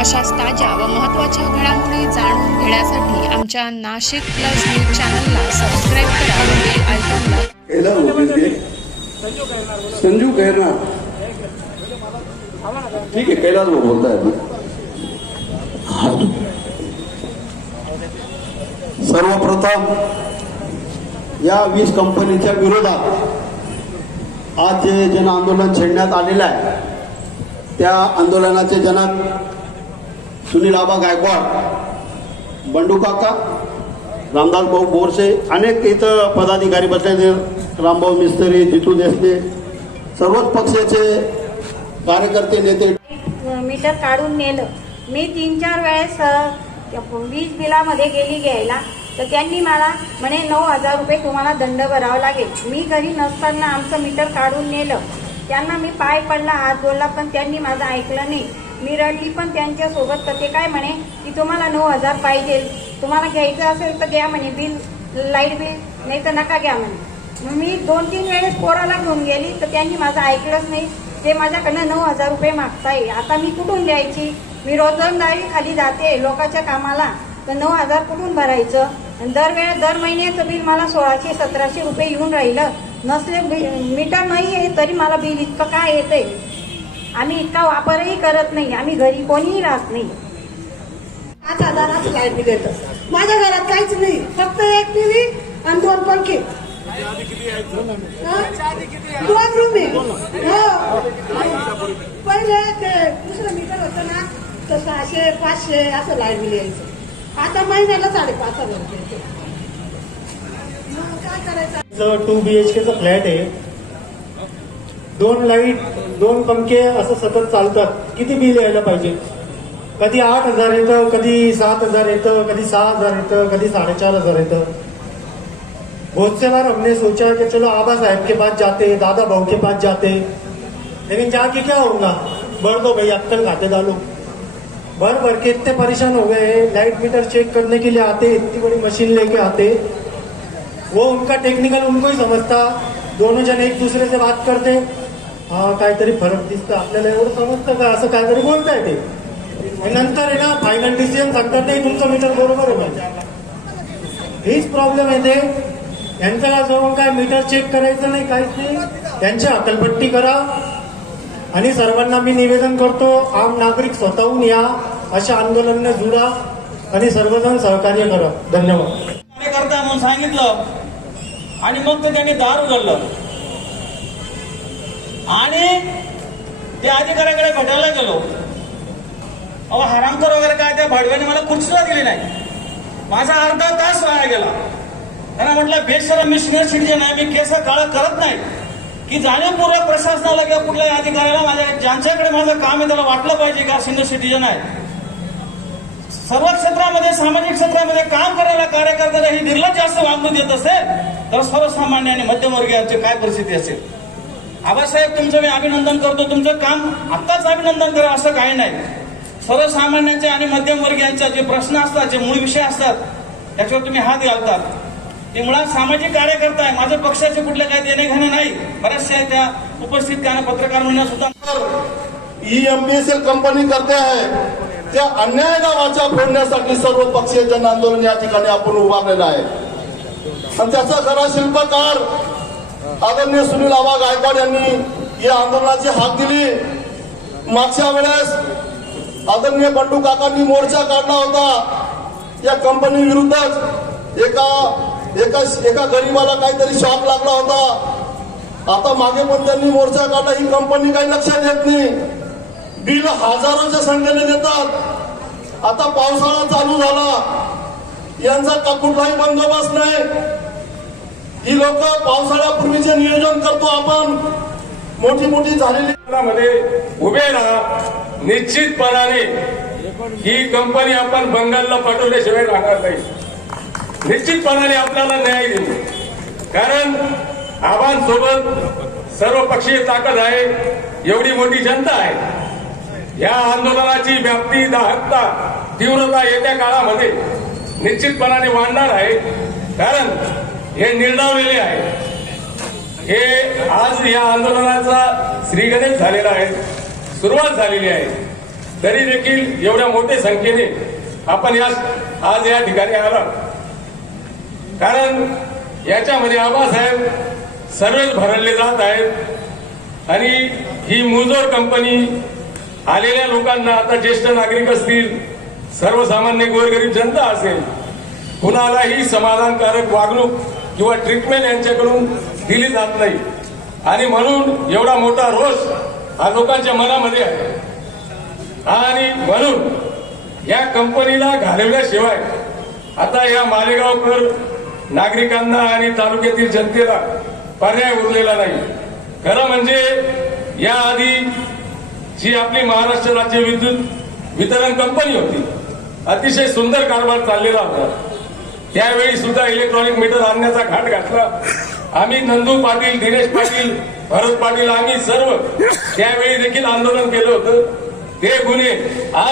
अशाच ताज्या व महत्त्वाच्या घडामोडी जाणून घेण्यासाठी आमच्या नाशिक प्लस न्यूज चॅनलला सबस्क्राईब करा बेल आयकॉनला संजू कहना ठीक आहे कैलास भाऊ बोलताय सर्वप्रथम या वीज कंपनीच्या विरोधात आज जे जन आंदोलन छेडण्यात आलेलं आहे त्या आंदोलनाचे जनक सुनील आबा गायकवाड बंडू काका रामदास भाऊ बोरसे अनेक इथं पदाधिकारी बसलेले रामभाऊ मिस्त्री जितू देसले सर्वच पक्षाचे कार्यकर्ते नेते. मीटर काढून नेलं. मी तीन चार वेळेस वीज बिलामध्ये गेली घ्यायला. तर त्यांनी मला म्हणे नऊ हजार रुपये तुम्हाला दंड भरावा लागेल. मी घरी नसताना आमचं मीटर काढून नेलं. त्यांना मी पाय पडला हात बोलला पण त्यांनी माझं ऐकलं नाही. मी रडली पण त्यांच्यासोबत तर ते काय म्हणे की तुम्हाला नऊ हजार पाहिजे. तुम्हाला घ्यायचं असेल तर घ्या म्हणे. बिल लाइट बिल नाही तर नका घ्या म्हणे. मग मी दोन तीन वेळेस पोराला घेऊन गेली तर त्यांनी माझं ऐकलंच नाही. ते माझ्याकडनं नऊ हजार रुपये मागताय. आता मी कुठून द्यायची? मी रोजंदारी खाली जाते लोकांच्या कामाला. तर नऊ हजार कुठून भरायचं? आणि दरवेळेस दर महिन्याचं बिल मला सोळाशे सतराशे रुपये येऊन राहिलं. नसले बिल मीटर नाही आहे तरी मला बिल इतकं काय येतंय? आम्ही इतका वापरही करत नाही आम्ही घरी कोणीही राहत नाही. पाच हजाराचं लाइट बिल येतं. माझ्या घरात काहीच नाही फक्त एक टीव्ही आणि दोन पंखे? दोन रूम आहे. हो. पहिले ते दुसरं मीटर होतं ना तर सहाशे पाचशे असं लाइट बिल यायचं. आता महिन्याला साडेपाच हजार रुपये येते. काय करायचं? टू बी एच केचा फ्लॅट आहे. दोन लाइट दोन पंखे असं सतत चालतात किती बिल यायला पाहिजे? कधी आठ हजार येतं कधी सात हजार येतं कधी सहा हजार येतं कधी साडेचार हजार येतं. बहुत से बार हमने सोचा कि चलो आबा साहब के पास जाते दादा भाऊ के पास जाते. लेकिन जाके क्या होगा? बढ़ दो भाई अक्कल खाते डालो. भर भर के इतने परेशान हो गए हैं। लाइट मीटर चेक करने के लिए आते इतनी बड़ी मशीन लेके आते. वो उनका टेक्निकल उनको ही समझता। दोनों जन एक दूसरे से बात करते। हा काहीतरी फरक दिसतं. आपल्याला एवढं समजतं का? असं काहीतरी बोलताय ते. नंतर आहे ना फायनल डिसिजन सांगतात नाही तुमचं मीटर बरोबर आहे म्हणजे हीच प्रॉब्लेम आहे ते. यांच्या जवळ काय मीटर चेक करायचं नाही काहीच नाही. त्यांची अकलपट्टी करा. आणि सर्वांना मी निवेदन करतो आम नागरिक स्वतःहून या अशा आंदोलनाने जुडा आणि सर्वजण सहकार्य करा. धन्यवाद. कार्यकर्ता म्हणून सांगितलं आणि मग ते त्यांनी दार उघडलं. आणि त्या अधिकाऱ्याकडे भेटायला गेलो. अहो हरामकर वगैरे काय त्या भाडव्याने मला खुर्चीला दिली नाही. माझा अर्धा तास वाया गेला. त्यांना म्हटलं बेसर मी सिनियर सिटीजन आहे मी केस काळ करत नाही. की जाणीवपूर्वक प्रशासनाला किंवा कुठल्याही अधिकाऱ्याला माझ्या ज्यांच्याकडे माझं काम आहे त्याला वाटलं पाहिजे का सिनियर सिटीजन आहे. सर्व क्षेत्रामध्ये सामाजिक क्षेत्रामध्ये काम करायला कार्यकर्त्याला ही निर्लज्ज जास्त वागणूक देत असेल तर सर्वसामान्य आणि मध्यमवर्गीयांची काय परिस्थिती असेल? आबासाहेब तुमचं मी अभिनंदन करतो. तुमचं काम आत्ताच अभिनंदन करा असं काही नाही. सर्वसामान्यांचे आणि मध्यमवर्गीयांचे जे प्रश्न असतात जे मूळ विषय असतात त्याच्यावर तुम्ही हात घालतात. ते मुळात सामाजिक कार्यकर्ता आहे. माझ्या पक्षाचे कुठले काही देणे घेणे नाही. बऱ्याचशा त्या उपस्थित त्यानं पत्रकार म्हणून सुद्धा ही एमपीएसएल कंपनी करते आहे. त्या अन्यायाला वाचा फोडण्यासाठी सर्व पक्षीय जन आंदोलन या ठिकाणी आपण उभारलेलं आहे. आणि त्याचा खरा शिल्पकार आदरणीय सुनील आबा गायकवाड यांनी या आंदोलनाची हाक दिली. मागच्या वेळेस आदरणीय बंडू काकांनी मोर्चा काढला होता. या कंपनी विरुद्धच एका एका एका गरीबाला काहीतरी शॉक लागला होता. आता मागे पण त्यांनी मोर्चा काढला. ही कंपनी काही लक्षात येत नाही. बिल हजारोच्या संख्येने देतात. आता पावसाळा चालू झाला. यांचा का कुठलाही बंदोबस्त नाही. ही लोक पावसाळ्यापूर्वीचे नियोजन करतो आपण. मोठी मोठी झालेली उभे राहा. निश्चितपणाने ही कंपनी आपण बंगालला पाठवल्याशिवाय राहणार नाही निश्चितपणाने आपल्याला न्याय देऊ कारण आव्हानसोबत सर्व पक्षीय ताकद आहे. एवढी मोठी जनता आहे. या आंदोलनाची व्याप्ती दाहकता तीव्रता येत्या काळामध्ये निश्चितपणाने वाढणार आहे. कारण हे निर्णावलेले आहे. हे आज या आंदोलनाचा श्रीगणेश झालेला आहे. सुरुवात झालेली आहे. तरी देखील एवढ्या मोठ्या संख्येने आपण या आज या ठिकाणी आला. कारण याच्यामध्ये आबासाहेब सर्वच भरडले जात आहेत. आणि ही मुजोर कंपनी आलेल्या लोकांना आता ज्येष्ठ नागरिक असतील सर्वसामान्य गोरगरीब जनता असेल कुणालाही समाधानकारक वागणूक किंवा ट्रीटमेंट यांच्याकडून दिली जात नाही. आणि म्हणून एवढा मोठा रोष हा लोकांच्या मनामध्ये आहे. आणि म्हणून या कंपनीला घालवल्याशिवाय आता या मालेगावकर नागरिकांना आणि तालुक्यातील जनतेला पर्याय उरलेला नाही. खरं म्हणजे याआधी जी आपली महाराष्ट्र राज्य विद्युत वितरण कंपनी होती अतिशय सुंदर कारभार चाललेला होता. त्यावेळी सुद्धा इलेक्ट्रॉनिक मीटर आणण्याचा घाट घातला. आम्ही नंदू पाटील दिनेश पाटील भरत पाटील आम्ही सर्व त्यावेळी देखील आंदोलन केलं होतं. ते गुन्हे आज